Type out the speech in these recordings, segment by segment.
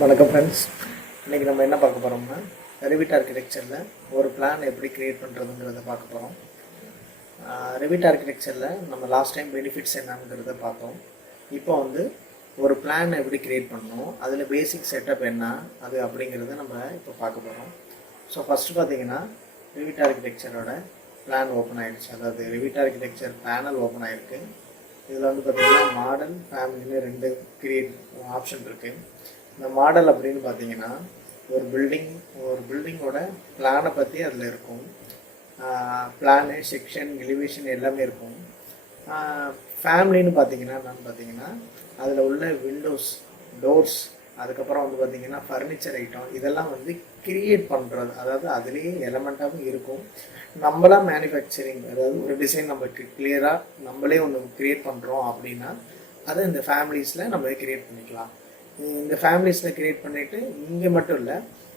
வணக்கம் ஃப்ரெண்ட்ஸ். இன்றைக்கி நம்ம என்ன பார்க்க போகிறோம்னா ரெவிட் ஆர்கிடெக்சரில் ஒரு பிளான் எப்படி க்ரியேட் பண்ணுறதுங்கிறத பார்க்க போகிறோம். ரெவிட் ஆர்கிடெக்சரில் நம்ம லாஸ்ட் டைம் பெனிஃபிட்ஸ் என்னங்கிறத பார்த்தோம். இப்போ ஒரு பிளான் எப்படி க்ரியேட் பண்ணணும், அதில் பேசிக் செட்டப் என்ன அது அப்படிங்கிறத நம்ம இப்போ பார்க்க போகிறோம். ஸோ ஃபஸ்ட்டு பார்த்தீங்கன்னா ரெவிட் ஆர்கிடெக்சரோட பிளான் ஓப்பன் ஆகிடுச்சு. அதாவது ரெவிட் ஆர்கிடெக்சர் பேனல் ஓப்பன் ஆகிருக்கு. இதில் பார்த்தீங்கன்னா மாடல் ஃபேமிலின்னு ரெண்டு கிரியேட் ஆப்ஷன் இருக்குது. இந்த மாடல் அப்படின்னு பார்த்தீங்கன்னா ஒரு பில்டிங்கோட பிளானை பற்றி அதில் இருக்கும். பிளானு, செக்ஷன், எலிவேஷன் எல்லாமே இருக்கும். ஃபேமிலின்னு பார்த்தீங்கன்னா என்னன்னு பார்த்தீங்கன்னா அதில் உள்ள விண்டோஸ், டோர்ஸ், அதுக்கப்புறம் பார்த்தீங்கன்னா ஃபர்னிச்சர் ஐட்டம் இதெல்லாம் கிரியேட் பண்ணுறது. அதாவது அதுலேயே எலமெண்ட்டாகவும் இருக்கும். நம்மளாம் மேனுஃபேக்சரிங், அதாவது ஒரு டிசைன் நமக்கு கிளியராக நம்மளே ஒன்று க்ரியேட் பண்ணுறோம் அப்படின்னா அதை இந்த ஃபேமிலிஸில் நம்ம க்ரியேட் பண்ணிக்கலாம். இந்த ஃபேமிலிஸில் க்ரியேட் பண்ணிவிட்டு இங்கே மட்டும் இல்லை,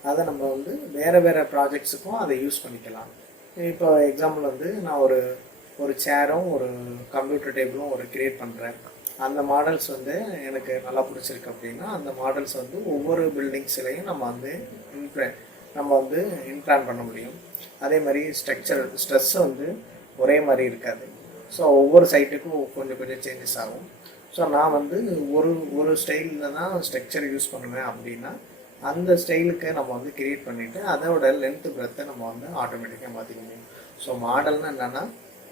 அதை நம்ம வேறு ப்ராஜெக்ட்ஸுக்கும் அதை யூஸ் பண்ணிக்கலாம். இப்போ எக்ஸாம்பிள் நான் ஒரு சேரும் ஒரு கம்ப்யூட்டர் டேபிளும் க்ரியேட் பண்ணுறேன். அந்த மாடல்ஸ் எனக்கு நல்லா பிடிச்சிருக்கு அப்படின்னா அந்த மாடல்ஸ் ஒவ்வொரு பில்டிங்ஸ்லையும் நம்ம இம்ப்ளான் பண்ண முடியும். அதே மாதிரி ஸ்ட்ரெஸ் ஒரே மாதிரி இருக்காது. ஸோ ஒவ்வொரு சைட்டுக்கும் கொஞ்சம் சேஞ்சஸ் ஆகும். ஸோ நான் ஒரு ஸ்டைலில் தான் ஸ்ட்ரக்சர் யூஸ் பண்ணுவேன் அப்படின்னா அந்த ஸ்டைலுக்கு நம்ம கிரியேட் பண்ணிவிட்டு அதோட லென்த்து பிரெத்தை நம்ம ஆட்டோமேட்டிக்காக மாற்றிக்க முடியும். ஸோ மாடல்னால் என்னென்னா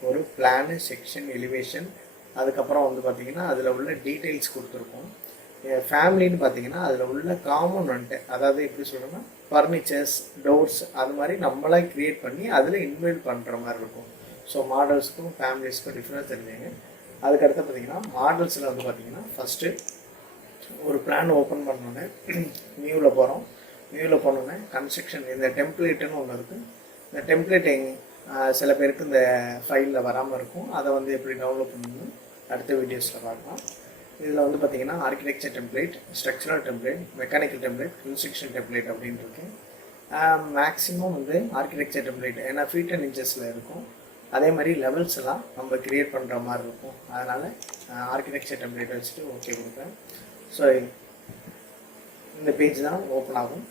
ஒரு பிளானு, செக்ஷன், எலிவேஷன், அதுக்கப்புறம் பார்த்திங்கன்னா அதில் உள்ள டீட்டெயில்ஸ் கொடுத்துருக்கோம். ஃபேமிலின்னு பார்த்திங்கன்னா அதில் உள்ள காம்போனன்ட்டு, அதாவது எப்படி சொல்லணும்னா ஃபர்னிச்சர்ஸ், டோர்ஸ், அது மாதிரி நம்மளாக க்ரியேட் பண்ணி அதில் இன்வைட் பண்ணுற மாதிரி இருக்கும். ஸோ மாடல்ஸுக்கும் ஃபேமிலிஸ்க்கும் டிஃப்ரென்ஸ் தெரிஞ்சுங்க. அதுக்கடுத்து பார்த்திங்கன்னா மாடல்ஸில் பார்த்திங்கன்னா ஃபஸ்ட்டு ஒரு பிளான் ஓப்பன் பண்ணோன்னே நியூவில் போகிறோம். நியூவில் போனோன்னே கன்ஸ்ட்ரக்ஷன், இந்த டெம்ப்ளேட்டுன்னு ஒன்று இருக்குது. இந்த டெம்ப்ளேட் சில பேருக்கு இந்த ஃபைலில் வராமல் இருக்கும். அதை எப்படி டவுன்லோட் பண்ணணும்னு அடுத்த வீடியோஸில் பார்க்கலாம். இதில் பார்த்திங்கன்னா architecture template, structural template, mechanical template, construction template அப்படின்னு இருக்கு. மேக்ஸிமம் ஆர்கிடெக்சர் டெம்ப்ளேட் ஏன்னா ஃபீட் அண்ட் இன்ச்சஸில் இருக்கும். அதே மாதிரி லெவல்ஸ் எல்லாம் நம்ம க்ரியேட் பண்ணுற மாதிரி இருக்கும். அதனால் ஆர்கிடெக்சர் டெம்ப்ளேட் வச்சுட்டு ஓகே கொடுப்பேன். ஸோ இந்த பேஜ் தான் ஓப்பன் ஆகும்.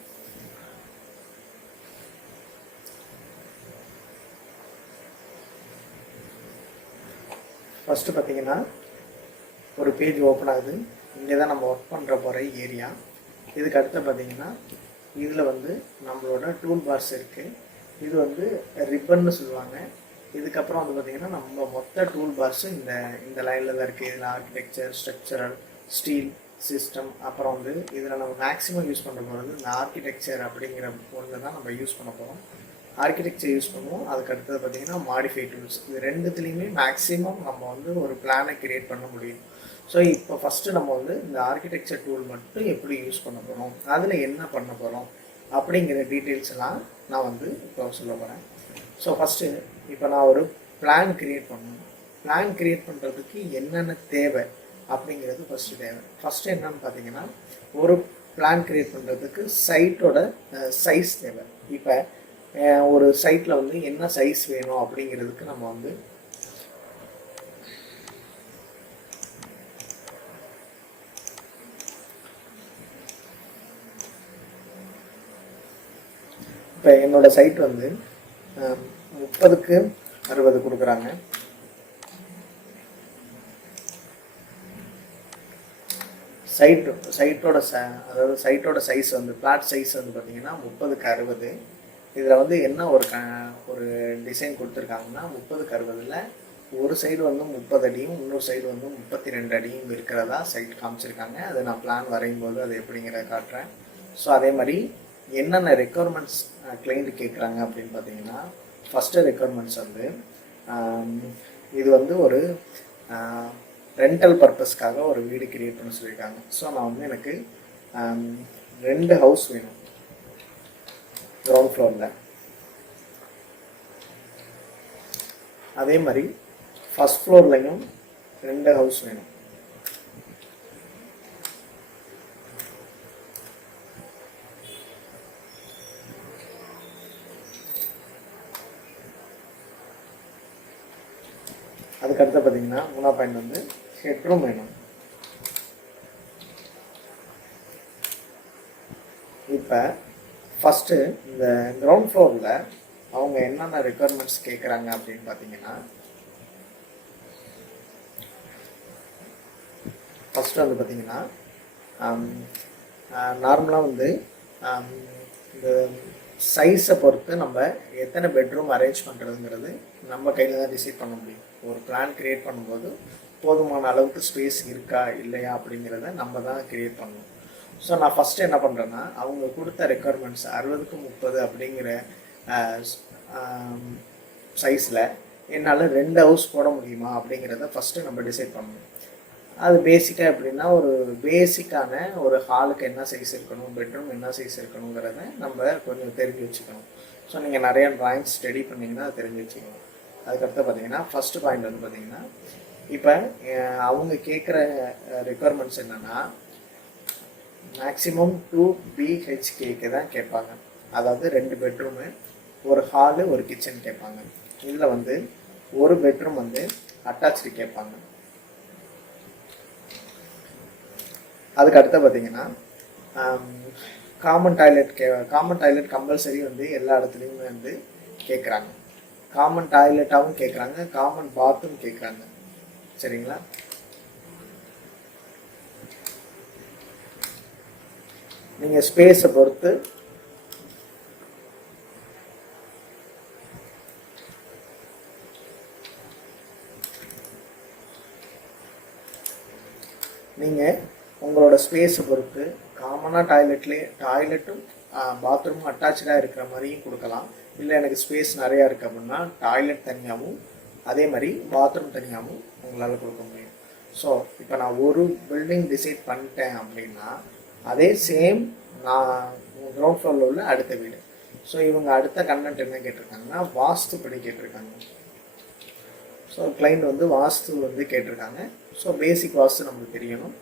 ஃபஸ்ட்டு பார்த்திங்கன்னா ஒரு பேஜ் ஓப்பன் ஆகுது. இங்கே தான் நம்ம ஒர்க் பண்ணுற போகிற ஏரியா. இதுக்கு அடுத்து பார்த்திங்கன்னா இதில் நம்மளோட டூல் பார்ஸ் இருக்குது. இது ரிப்பன்னு சொல்லுவாங்க. இதுக்கப்புறம் பார்த்திங்கன்னா நம்ம மொத்த டூல் பார்ஸு இந்த லைனில் தான் இருக்குது. இதில் ஆர்கிடெக்சர், ஸ்ட்ரக்சரல், ஸ்டீல், சிஸ்டம், அப்புறம் இதில் நம்ம மேக்ஸிமம் யூஸ் பண்ண போகிறது இந்த ஆர்கிடெக்சர் அப்படிங்கிற ஒன்று தான் நம்ம யூஸ் பண்ண போகிறோம். ஆர்கிடெக்சர் யூஸ் பண்ணுவோம். அதுக்கு அடுத்தது பார்த்திங்கன்னா மாடிஃபை டூல்ஸ். இது ரெண்டுத்துலேயுமே மேக்ஸிமம் நம்ம ஒரு பிளானை க்ரியேட் பண்ண முடியும். ஸோ இப்போ ஃபஸ்ட்டு நம்ம இந்த ஆர்கிடெக்சர் டூல் மட்டும் எப்படி யூஸ் பண்ண போகிறோம், அதில் என்ன பண்ண போகிறோம் அப்படிங்கிற டீட்டெயில்ஸ் எல்லாம் நான் இப்போ சொல்ல போகிறேன். ஸோ ஃபஸ்ட்டு இப்போ நான் ஒரு பிளான் க்ரியேட் பண்ணணும். பிளான் க்ரியேட் பண்ணுறதுக்கு என்னென்ன தேவை அப்படிங்கிறது ஃபஸ்ட்டு தேவை. ஃபஸ்ட்டு என்னன்னு பார்த்தீங்கன்னா ஒரு பிளான் க்ரியேட் பண்ணுறதுக்கு சைட்டோட சைஸ் தேவை. இப்போ ஒரு சைட்டில் என்ன சைஸ் வேணும் அப்படிங்கிறதுக்கு நம்ம இப்போ என்னோடய சைட் 30க்கு 60 கொடுக்குறாங்க. அதாவது சைட்டோட சைஸ் பிளாட் சைஸ் பார்த்திங்கன்னா 30க்கு 60. இதில் என்ன ஒரு டிசைன் கொடுத்துருக்காங்கன்னா 30க்கு 60ல் ஒரு சைடு 30 அடியும் இன்னொரு சைடு 32 அடியும் இருக்கிறதா சைட் காமிச்சிருக்காங்க. அதை நான் பிளான் வரையும் போது அது எப்படிங்கிறத காட்டுறேன். ஸோ அதே மாதிரி என்னென்ன ரெக்குவயர்மெண்ட்ஸ் கிளைண்ட் கேட்குறாங்க அப்படின்னு பார்த்தீங்கன்னா ஃபஸ்ட்டு ரெக்குவயர்மெண்ட்ஸ் இது ஒரு ரெண்டல் பர்பஸ்க்காக ஒரு வீடு கிரியேட் பண்ண சொல்லியிருக்காங்க. ஸோ நான் எனக்கு 2 ஹவுஸ் வேணும் கிரவுண்ட் ஃப்ளோரில். அதே மாதிரி ஃபஸ்ட் ஃப்ளோர்லையும் 2 ஹவுஸ் வேணும். அதுக்கடுத்து பார்த்தீங்கன்னா 3ஆம் பாயிண்ட் ஹெட்ரூம் வேணும். இப்போ ஃபஸ்ட்டு இந்த கிரவுண்ட் ஃப்ளோரில் அவங்க என்னென்ன ரெக்குயர்மெண்ட்ஸ் கேட்குறாங்க அப்படின்னு பார்த்தீங்கன்னா, ஃபஸ்ட்டு வந்து பார்த்திங்கன்னா நார்மலாக வந்து இந்த சைஸை பொறுத்து நம்ம எத்தனை பெட்ரூம் அரேஞ்ச் பண்ணுறதுங்கிறது நம்ம கையில் தான் டிசைட் பண்ண முடியும். ஒரு பிளான் க்ரியேட் பண்ணும்போது போதுமான அளவுக்கு ஸ்பேஸ் இருக்கா இல்லையா அப்படிங்கிறத நம்ம தான் க்ரியேட் பண்ணணும். ஸோ நான் ஃபஸ்ட்டு என்ன பண்ணுறேன்னா, அவங்க கொடுத்த ரெக்குயர்மெண்ட்ஸ் 60க்கு 30 அப்படிங்கிற சைஸில் என்னால் 2 ஹவுஸ் போட முடியுமா அப்படிங்கிறத ஃபஸ்ட்டு நம்ம டிசைட் பண்ணணும். அது பேசிக்காக எப்படின்னா, ஒரு பேசிக்கான ஒரு ஹாலுக்கு என்ன சைஸ் இருக்கணும், பெட்ரூம் என்ன சைஸ் இருக்கணுங்கிறத நம்ம கொஞ்சம் தெரிஞ்சு வச்சுக்கணும். ஸோ நீங்கள் நிறையா ட்ராயிங்ஸ் ஸ்டடி பண்ணிங்கன்னா அது தெரிஞ்சு வச்சுக்கணும். அதுக்கடுத்து பார்த்தீங்கன்னா, ஃபஸ்ட்டு பாயிண்ட் வந்து பார்த்திங்கன்னா, இப்போ அவங்க கேட்குற ரெக்குயர்மெண்ட்ஸ் என்னென்னா மேக்ஸிமம் 2 BHKக்கு தான் கேட்பாங்க. அதாவது 2 பெட்ரூமு, ஒரு ஹாலு, ஒரு கிச்சன் கேட்பாங்க. இதில் வந்து ஒரு பெட்ரூம் வந்து அட்டாச்சு கேட்பாங்க. அதுக்கு அடுத்து பார்த்தீங்கன்னா காமன் டாய்லெட் கம்பல்சரி வந்து எல்லா இடத்துலையுமே வந்து கேட்குறாங்க. காமன் டாய்லெட்டாகவும் கேட்குறாங்க, காமன் பாத்ரூம் கேட்குறாங்க. சரிங்களா? நீங்கள் ஸ்பேஸை பொறுத்து நீங்கள் உங்களோட ஸ்பேஸை பொறுத்து காமனாக டாய்லெட்டும் பாத்ரூமும் அட்டாச்சாக இருக்கிற மாதிரியும் கொடுக்கலாம். இல்லை எனக்கு ஸ்பேஸ் நிறையா இருக்குது அப்படின்னா டாய்லெட் தனியாகவும் அதே மாதிரி பாத்ரூம் தனியாகவும் உங்களால் கொடுக்க முடியும். ஸோ இப்போ நான் ஒரு பில்டிங் டிசைட் பண்ணிட்டேன் அப்படின்னா அதே சேம் நான் கிரவுண்ட் ஃப்ளோரில் உள்ள அடுத்த வீடு. ஸோ இவங்க அடுத்த கண்டென்ட் என்ன கேட்டிருக்காங்கன்னா, வாஸ்துப்படி கேட்டிருக்காங்க. ஸோ கிளைண்ட் வந்து வாஸ்து வந்து கேட்டிருக்காங்க. ஸோ பேசிக் வாஸ்து நமக்கு தெரியணும்.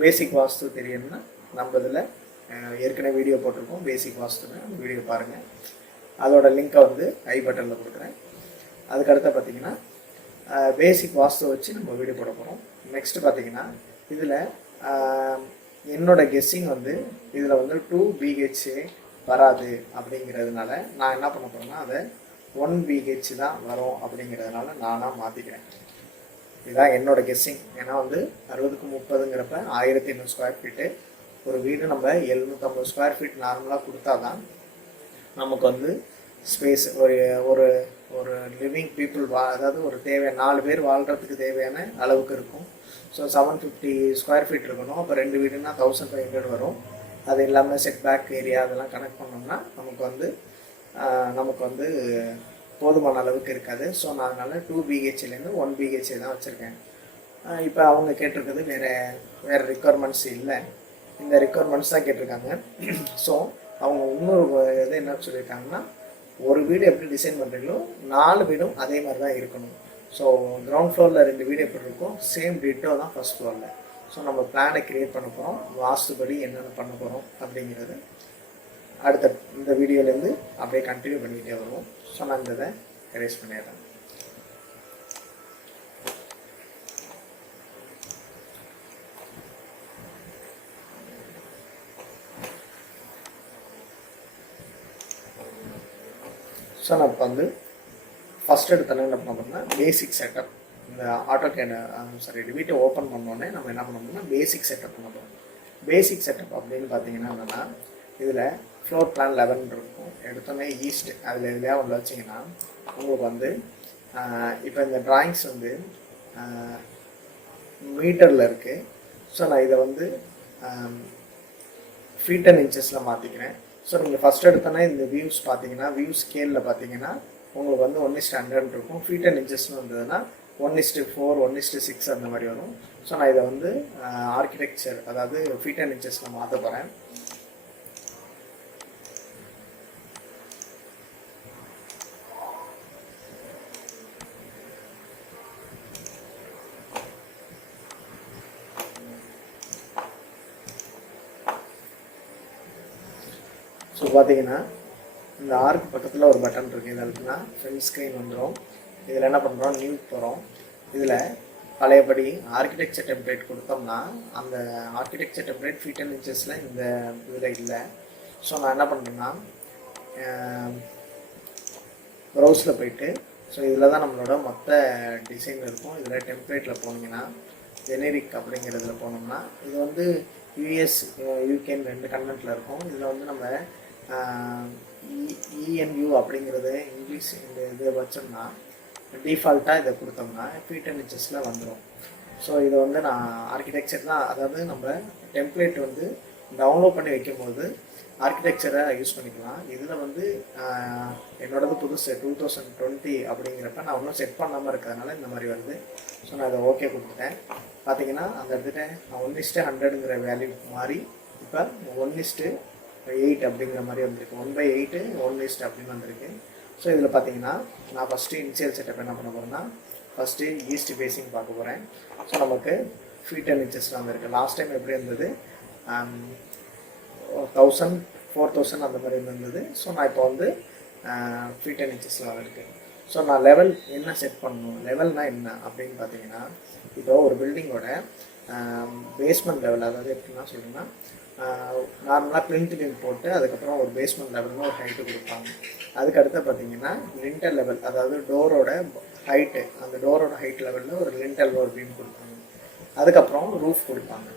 பேசிக் வாஸ்து தெரியணும்னா நம்ம இதில் ஏற்கனவே வீடியோ போட்டிருக்கோம். பேசிக் வாஸ்துன்னு வீடியோ பாருங்கள். அதோட லிங்க்கை வந்து ஐ பட்டனில் கொடுக்குறேன். அதுக்கடுத்து பார்த்திங்கன்னா பேசிக் வாஸ்து வச்சு நம்ம வீடியோ போட போகிறோம். நெக்ஸ்ட்டு பார்த்திங்கன்னா இதில் என்னோடய கெஸ்ஸிங் வந்து இதில் வந்து 2 BHK வராது அப்படிங்கிறதுனால நான் என்ன பண்ண போகிறேன்னா அதை 1 BHK தான் வரும் அப்படிங்கிறதுனால நானாக மாற்றிக்கிறேன். இதுதான் என்னோடய கெஸ்ஸிங். ஏன்னா வந்து 60க்கு 30ங்கிறப்ப 1800 ஸ்கொயர் ஃபீட்டு ஒரு வீடு நம்ம 750 ஸ்கொயர் ஃபீட் நார்மலாக கொடுத்தா தான் நமக்கு வந்து ஸ்பேஸ் ஒரு ஒரு ஒரு லிவிங் பீப்புள் அதாவது ஒரு தேவையான 4 பேர் வாழ்கிறதுக்கு தேவையான அளவுக்கு இருக்கும். ஸோ 750 ஸ்கொயர் ஃபீட் இருக்கணும். அப்போ 2 வீடுனா 1500 வரும். அது இல்லாமல் செட் பேக் ஏரியா அதெல்லாம் கனெக்ட் பண்ணோம்னா நமக்கு வந்து போதுமான அளவுக்கு இருக்காது. ஸோ நான் அதனால் 2 BHKலேருந்து 1 BHK தான் வச்சுருக்கேன். இப்போ அவங்க கேட்டிருக்கிறது வேறு ரெக்குயர்மெண்ட்ஸ் இல்லை, இந்த ரெக்குயர்மெண்ட்ஸ் தான் கேட்டிருக்காங்க. ஸோ அவங்க இன்னொரு இது என்ன சொல்லியிருக்காங்கன்னா, ஒரு வீடு எப்படி டிசைன் பண்ணுறீங்களோ 4 வீடும் அதே மாதிரி தான் இருக்கணும். ஸோ கிரவுண்ட் ஃப்ளோரில் 2 வீடு எப்படி இருக்கும், சேம் டிட்டோ தான் ஃபஸ்ட் ஃப்ளோரில். ஸோ நம்ம பிளானை க்ரியேட் பண்ண போகிறோம், வாஸ்துபடி என்னென்ன பண்ண போகிறோம் அப்படிங்கிறது அடுத்த இந்த வீடியோலேருந்து அப்படியே கண்டினியூ பண்ணிக்கிட்டே வருவோம். ஸோ நான் இதை எரேஸ் பண்ணிடுறேன். ஸோ நான் இப்போ வந்து ஃபஸ்ட் எடுத்தோன்னே என்ன பண்ண போகிறோம்னா பேசிக் செட்டப். இந்த ரிவிட்டை ஓப்பன் பண்ணோடனே நம்ம என்ன பண்ண போகிறோம்னா பேசிக் செட்டப் பண்ண போகிறோம். பேசிக் செட்டப் அப்படின்னு பார்த்தீங்கன்னா என்னென்னா, இதில் ஃப்ளோர் பிளான் 11 இருக்கும். எடுத்தோன்னே ஈஸ்ட் அதில் எதுலையா ஒன்று வச்சிங்கன்னா உங்களுக்கு வந்து இப்போ இந்த ட்ராயிங்ஸ் வந்து மீட்டரில் இருக்குது. ஸோ நான் இதை வந்து ஃபீட் அண்ட் இன்ச்சஸில் மாற்றிக்கிறேன். ஸோ நீங்கள் ஃபஸ்ட் எடுத்தோன்னே இந்த வியூஸ் பார்த்தீங்கன்னா, வியூ ஸ்கேலில் பார்த்தீங்கன்னா உங்களுக்கு வந்து 1:100 இருக்கும். ஃபீட் அண்ட் இன்ச்சஸ்னு வந்ததுன்னா 1:4, 1:6 அந்த மாதிரி வரும். ஸோ நான் இதை வந்து ஆர்கிடெக்சர் அதாவது ஃபீட் அண்ட் இன்ச்சஸில் மாற்ற போகிறேன். ஸோ பார்த்தீங்கன்னா இந்த ஆர்க் பக்கத்தில் ஒரு பட்டன் இருக்குது. இதில் இருக்குன்னா ஃப்ரண்ட் ஸ்க்ரீன் வந்துடும். இதில் என்ன பண்ணுறோம், நியூ போகிறோம். இதில் பழையபடி ஆர்கிடெக்சர் டெம்ப்ளேட் கொடுத்தோம்னா அந்த ஆர்கிடெக்சர் டெம்ப்ளேட் ஃபீட் அண்ட் இன்ச்சஸில் இந்த இதில் இல்லை. ஸோ நான் என்ன பண்ணுறேன்னா ப்ரௌஸில் போயிட்டு ஸோ இதில் தான் நம்மளோட மொத்த டிசைன் இருக்கும். இதில் டெம்ப்ளேட்டில் போனீங்கன்னா ஜெனரிக் அப்படிங்கிறதுல போனோம்னா இது வந்து யூஎஸ் யூகேன்னு 2 கண்டென்ட்டில் இருக்கும். இதில் வந்து நம்ம இஎன்யூ அப்படிங்கிறது இங்கிலீஷ் இந்த இது வச்சோம்னா டிஃபால்ட்டாக இதை கொடுத்தோம்னா ஃபீட் அண்ட் இன்ச்சஸில் வந்துடும். ஸோ இதை வந்து நான் ஆர்கிடெக்சர் தான், அதாவது நம்ம டெம்ப்ளேட் வந்து டவுன்லோட் பண்ணி வைக்கும்போது ஆர்கிடெக்சரை யூஸ் பண்ணிக்கலாம். இதில் வந்து என்னோடது புதுசு 2020 அப்படிங்கிறப்ப நான் ஒன்றும் செட் பண்ணாமல் இருக்கிறதுனால இந்த மாதிரி வருது. ஸோ நான் இதை ஓகே கொடுத்துட்டேன். பார்த்தீங்கன்னா அந்த இடத்துல நான் 1:100ங்கிற வேல்யூ மாறி இப்போ 1:8 அப்படிங்கிற மாதிரி வந்திருக்கு. 1/8 1 அப்படின்னு வந்திருக்கு. ஸோ இதில் பார்த்தீங்கன்னா நான் ஃபஸ்ட்டு இனிஷியல் செட்டப் என்ன பண்ண போகிறேன்னா ஃபஸ்ட்டு ஈஸ்ட் பேசிங் பார்க்க போகிறேன். ஸோ நமக்கு ஃபீட் அண்ட் இன்ச்சஸில் வந்திருக்கு. லாஸ்ட் டைம் எப்படி இருந்தது 1000 4000 அந்த மாதிரி இருந்தது. ஸோ நான் இப்போ வந்து ஃபீட் அண்ட் இன்ச்சஸில் வந்திருக்கு. ஸோ நான் லெவல் என்ன செட் பண்ணணும், லெவல்னால் என்ன அப்படின்னு பார்த்தீங்கன்னா இப்போ ஒரு பில்டிங்கோட பேஸ்மெண்ட் லெவல், அதாவது எப்படின்னா சொல்லுங்கன்னா நார்மலாக பிளிண்ட் போட்டு அதுக்கப்புறம் ஒரு பேஸ்மெண்ட் லெவல்னு ஒரு ஹைட்டு கொடுப்பாங்க. அதுக்கடுத்து பார்த்தீங்கன்னா லிண்டல் லெவல், அதாவது டோரோட ஹைட்டு, அந்த டோரோட ஹைட் லெவலில் ஒரு லிண்டல் ஒரு பீம் கொடுப்பாங்க. அதுக்கப்புறம் ரூஃப் கொடுப்பாங்க.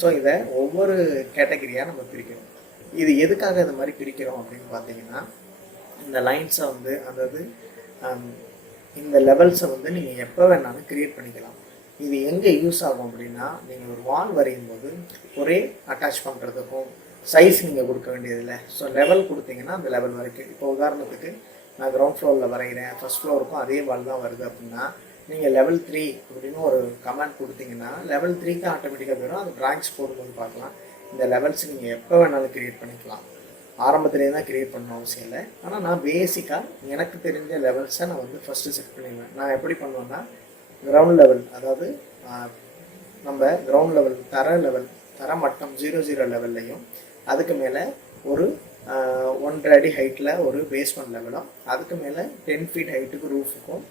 ஸோ இதை ஒவ்வொரு கேட்டகரியாக நம்ம பிரிக்கிறோம். இது எதுக்காக இந்த மாதிரி பிரிக்கிறோம் அப்படின்னு பார்த்தீங்கன்னா இந்த லைன்ஸை வந்து அதாவது இந்த லெவல்ஸை வந்து நீங்கள் எப்போ வேணாலும் க்ரியேட் பண்ணிக்கலாம். இது எங்கே யூஸ் ஆகும் அப்படின்னா நீங்கள் ஒரு வால் வரையும் போது ஒரே அட்டாச் பண்ணுறதுக்கும் சைஸ் நீங்கள் கொடுக்க வேண்டியதில்லை. ஸோ லெவல் கொடுத்தீங்கன்னா அந்த லெவல் வரைக்கும். இப்போ உதாரணத்துக்கு நான் கிரவுண்ட் ஃப்ளோரில் வரைகிறேன், ஃபஸ்ட் ஃப்ளோருக்கும் அதே வால் தான் வருது அப்படின்னா நீங்கள் லெவல் 3 அப்படின்னு ஒரு கமெண்ட் கொடுத்தீங்கன்னா லெவல் 3க்கு ஆட்டோமேட்டிக்காக போயிடும். அது ட்ராயிங்ஸ் போடும்போது பார்க்கலாம். இந்த லெவல்ஸ் நீங்கள் எப்போ வேணாலும் க்ரியேட் பண்ணிக்கலாம். ஆரம்பத்துலேயே தான் க்ரியேட் பண்ண அவசியம் இல்லை. ஆனால் நான் பேசிக்காக எனக்கு தெரிஞ்ச லெவல்ஸை நான் வந்து ஃபஸ்ட்டு செட் பண்ணிடுவேன். நான் எப்படி பண்ணுவேன்னா கிரவுண்ட் லெவல், அதாவது நம்ம கிரவுண்ட் லெவல் தர மட்டம் 00 லெவல்லையும் அதுக்கு மேலே ஒரு 1.5 அடி ஹைட்டில் ஒரு பேஸ்மெண்ட் லெவலும் அதுக்கு மேலே 10 ஃபீட் ஹைட்டுக்கு ரூஃபுக்கும்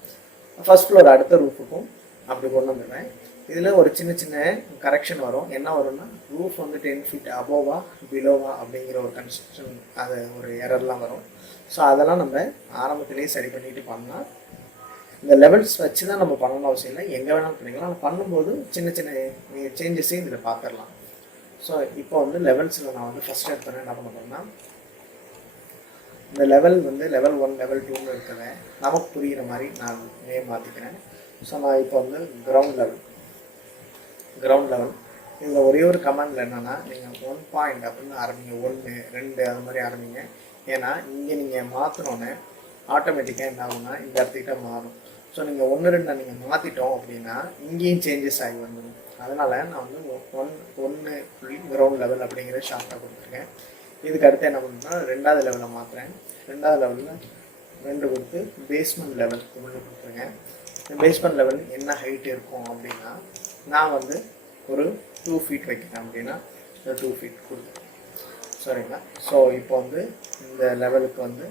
ஃபஸ்ட் ஃப்ளோர் அடுத்த ரூஃபுக்கும் அப்படி கொண்டு வந்துடுவேன். இதில் ஒரு சின்ன சின்ன கரெக்ஷன் வரும். என்ன வரும்னா ரூஃப் வந்து 10 ஃபீட் அபோவா பிலோவா அப்படிங்கிற ஒரு கன்ஸ்ட்ரக்ஷன் அது ஒரு எரர்லாம் வரும். ஸோ அதெல்லாம் நம்ம ஆரம்பத்திலேயே சரி பண்ணிட்டு பண்ணால் இந்த லெவல்ஸ் வச்சு தான் நம்ம பண்ணணும் அவசியம் இல்லை, எங்கே வேணாலும் பண்ணிக்கலாம். ஆனால் பண்ணும்போது சின்ன சின்ன சேஞ்சஸையும் இதில் பார்த்துடலாம். ஸோ இப்போ வந்து லெவல்ஸில் நான் வந்து ஃபஸ்ட் எடுத்தோன்னே என்ன பண்ண போகிறேன்னா இந்த லெவல் வந்து லெவல் 1 லெவல் 2ன்னு இருக்கிறத நமக்கு புரிகிற மாதிரி நான் நேம் மாற்றிக்கிறேன். ஸோ நான் இப்போ வந்து கிரவுண்ட் லெவல் இதில் ஒரே ஒரு கமெண்டில் என்னென்னா நீங்கள் 1 பாயிண்ட் அப்படின்னு ஆரம்பிங்க, 1 2 அது மாதிரி ஆரம்பிங்க. ஏன்னா இங்கே நீங்கள் மாற்றினோன்னே ஆட்டோமேட்டிக்காக என்ன ஆகும்னா இந்த இடத்துக்கிட்ட மாறும். ஸோ நீங்கள் 1 2 நீங்கள் மாற்றிட்டோம் அப்படின்னா இங்கேயும் சேஞ்சஸ் ஆகி வந்துடும். அதனால் நான் வந்து 1 கிரவுண்ட் லெவல் அப்படிங்கிற ஷார்ட்டாக கொடுத்துருக்கேன். இதுக்கு அடுத்து என்ன பண்ணுறேன்னா 2வது லெவலில் மாற்றுறேன். 2வது லெவலில் 2 கொடுத்து பேஸ்மெண்ட் லெவல் ஒன்று கொடுத்துருக்கேன். இந்த பேஸ்மெண்ட் லெவல் என்ன ஹைட் இருக்கும் அப்படின்னா நான் வந்து ஒரு 2 ஃபீட் வைக்கிறேன் அப்படின்னா 2 ஃபீட் கொடுத்துருக்கேன். சரிங்களா? ஸோ இப்போ வந்து இந்த லெவலுக்கு வந்து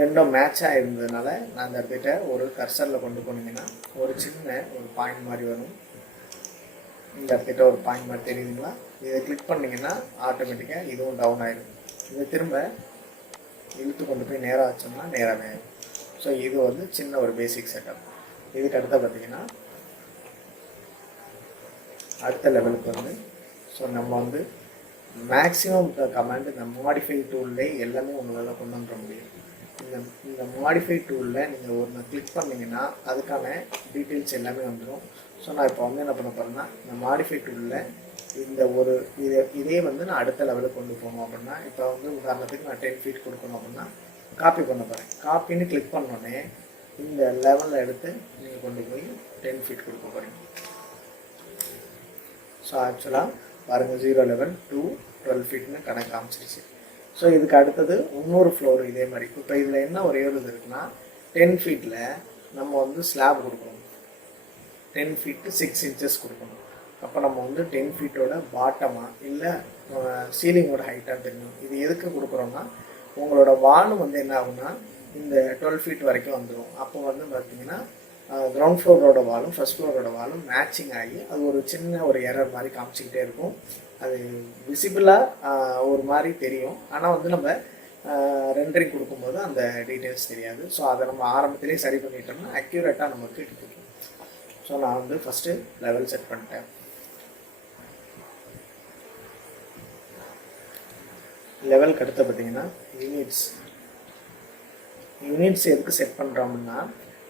ரெண்டும் மேட்சாக இருந்ததுனால நான் அந்த இடத்துக்கிட்ட ஒரு கர்சரில் கொண்டு போனீங்கன்னா ஒரு சின்ன ஒரு பாயிண்ட் மாதிரி வரும். இந்த இடத்துக்கிட்ட ஒரு பாயிண்ட் மாதிரி தெரியுதுங்களா? இதை கிளிக் பண்ணிங்கன்னா ஆட்டோமேட்டிக்காக இதுவும் டவுன் ஆகிடும். இதை திரும்ப இழுத்து கொண்டு போய் நேராக வச்சோம்னா நேராக ஆகிடும். ஸோ இது வந்து சின்ன ஒரு பேசிக் செட்டப். இதுக்கு அடுத்த பார்த்திங்கன்னா அடுத்த லெவலுக்கு வந்து ஸோ நம்ம வந்து மேக்ஸிமம் கமாண்ட் இந்த மாடிஃபை டூல்லே எல்லாமே உங்களால் கொண்டு வந்துட முடியும். இந்த மாடிஃபை டூலில் நீங்கள் ஒன்று கிளிக் பண்ணிங்கன்னா அதுக்கான டீட்டெயில்ஸ் எல்லாமே வந்துடும். ஸோ நான் இப்போ வந்து என்ன பண்ண போகிறேன்னா இந்த மாடிஃபை டூலில் இந்த ஒரு இதே வந்து நான் அடுத்த லெவலுக்கு கொண்டு போகணும் அப்படின்னா இப்போ வந்து உதாரணத்துக்கு நான் 10 ஃபீட் கொடுக்கணும் அப்படின்னா காப்பி பண்ண போகிறேன். காப்பின்னு கிளிக் பண்ணோடனே இந்த லெவலில் எடுத்து நீங்கள் கொண்டு போய் 10 ஃபீட் கொடுக்க போகிறீங்க. ஸோ ஆக்சுவலாக பாருங்கள் 0 லெவல் 2 12 ஃபீட்னு கணக்கு காமிச்சிருச்சு. ஸோ இதுக்கு அடுத்தது இன்னொரு ஃப்ளோர் இதே மாதிரி. இப்போ இதில் என்ன ஒரே ஒரு இது இருக்குன்னா 10 ஃபீட்டில் நம்ம வந்து ஸ்லாப் கொடுக்கணும். 10 ஃபீட்டு 6 இன்ச்சஸ் கொடுக்கணும். அப்போ நம்ம வந்து 10 ஃபீட்டோட பாட்டமாக இல்லை சீலிங்கோட ஹைட்டாக தெரியணும். இது எதுக்கு கொடுக்குறோன்னா உங்களோட வாலும் வந்து என்ன ஆகுனா இந்த 12 ஃபீட் வரைக்கும் வந்துடும். அப்போ வந்து பார்த்திங்கன்னா கிரவுண்ட் ஃப்ளோரோட வாலும் ஃபஸ்ட் ஃப்ளோரோட வாலும் மேட்சிங் ஆகி அது ஒரு சின்ன ஒரு எரர் மாதிரி காமிச்சிக்கிட்டே இருக்கும். அது விசிபிளாக ஒரு மாதிரி தெரியும், ஆனால் வந்து நம்ம ரெண்டரிங் கொடுக்கும்போது அந்த டீட்டெயில்ஸ் தெரியாது. ஸோ அதை நம்ம ஆரம்பத்திலே சரி பண்ணிட்டோம்னா அக்யூரேட்டாக நமக்கு கிடைக்கும். ஸோ நான் வந்து ஃபஸ்ட்டு லெவல் செட் பண்ணிட்டேன். லெவலுக்கு அடுத்து பார்த்தீங்கன்னா யூனிட்ஸ் எதுக்கு செட் பண்ணுறோம்னா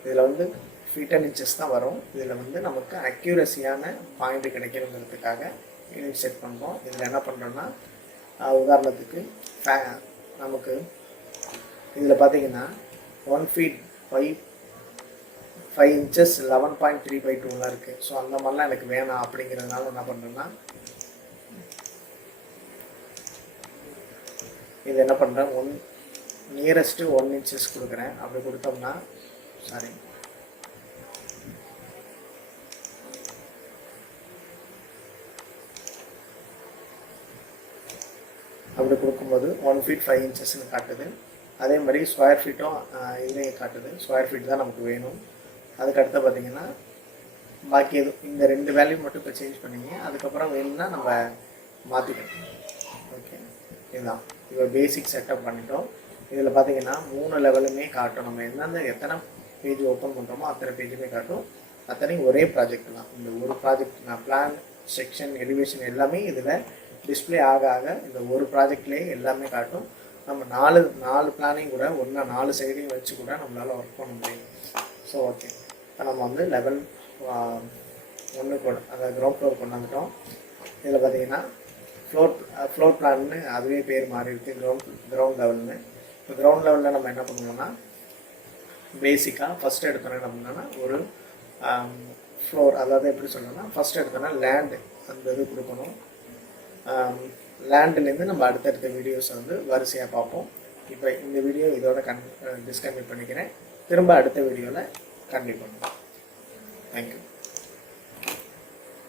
இதில் வந்து ஃபீட் அண்ட் இன்ச்சஸ் தான் வரும். இதில் வந்து நமக்கு அக்யூரஸியான பாயிண்ட் கிடைக்கணுங்கிறதுக்காக யூனிட் செட் பண்ணுறோம். இதில் என்ன பண்ணுறோன்னா உதாரணத்துக்கு நமக்கு இதில் பார்த்தீங்கன்னா 1 feet 5 inches 11.3/2 இருக்குது. ஸோ அந்த மாதிரிலாம் எனக்கு வேணாம். அப்படிங்கிறதுனால என்ன பண்ணுறேன்னா இது என்ன பண்ணுறேன், நியரஸ்ட்டு 1 inches கொடுக்குறேன். அப்படி கொடுத்தோம்னா அப்படி கொடுக்கும்போது 1 feet 5 inchesன்னு காட்டுது. அதே மாதிரி ஸ்கொயர் ஃபீட்டும் இதுலேயும் காட்டுது. ஸ்கொயர் ஃபீட் தான் நமக்கு வேணும். அதுக்கடுத்து பார்த்தீங்கன்னா பாக்கி இந்த 2 வேல்யூ மட்டும் இப்போ சேஞ்ச் பண்ணிங்க. அதுக்கப்புறம் வேணும்னா நம்ம மாற்றிக்கணும். ஓகே, இதுதான் இப்போ பேசிக் செட்டப் பண்ணிட்டோம். இதில் பார்த்தீங்கன்னா 3 லெவலுமே காட்டும். நம்ம எத்தனை பேஜ் ஓப்பன் பண்ணுறோமோ அத்தனை பேஜுமே காட்டும். அத்தனையும் ஒரே ப்ராஜெக்ட் தான். இந்த ஒரு ப்ராஜெக்ட் நான் பிளான், செக்ஷன், எலிவேஷன் எல்லாமே இதில் டிஸ்பிளே ஆக இந்த ஒரு ப்ராஜெக்ட்லேயே எல்லாமே காட்டும். நம்ம நாலு பிளானையும் கூட ஒன்றா 4 சைடையும் வச்சு கூட நம்மளால் ஒர்க் பண்ண முடியும். ஸோ ஓகே, இப்போ நம்ம வந்து லெவல் 1 கூட அதாவது கிரவுண்ட் ஃப்ளோர் கொண்டு வந்துட்டோம். இதில் பார்த்தீங்கன்னா ஃப்ளோர் பிளான்னு அதுவே பேர் மாறி இருக்குது, கிரவுண்ட் லெவல்னு. இப்போ கிரவுண்ட் லெவலில் நம்ம என்ன பண்ணுவோம்னா பேசிக்காக ஃபஸ்ட்டு எடுத்தோன்னா என்ன பண்ணோன்னா ஒரு ஃப்ளோர், அதாவது எப்படி சொல்லணும்னா ஃபஸ்ட்டு எடுத்தோன்னா லேண்டு அந்த இது கொடுக்கணும். லேண்ட்லேருந்து நம்ம அடுத்தடுத்த வீடியோஸை வந்து வரிசையாக பார்ப்போம். இப்போ இந்த வீடியோ இதோட டிஸ்கன்டினியூ பண்ணிக்கிறேன். திரும்ப அடுத்த வீடியோவில் கண்டிப்பாக பண்ணுவோம். தேங்க்யூ.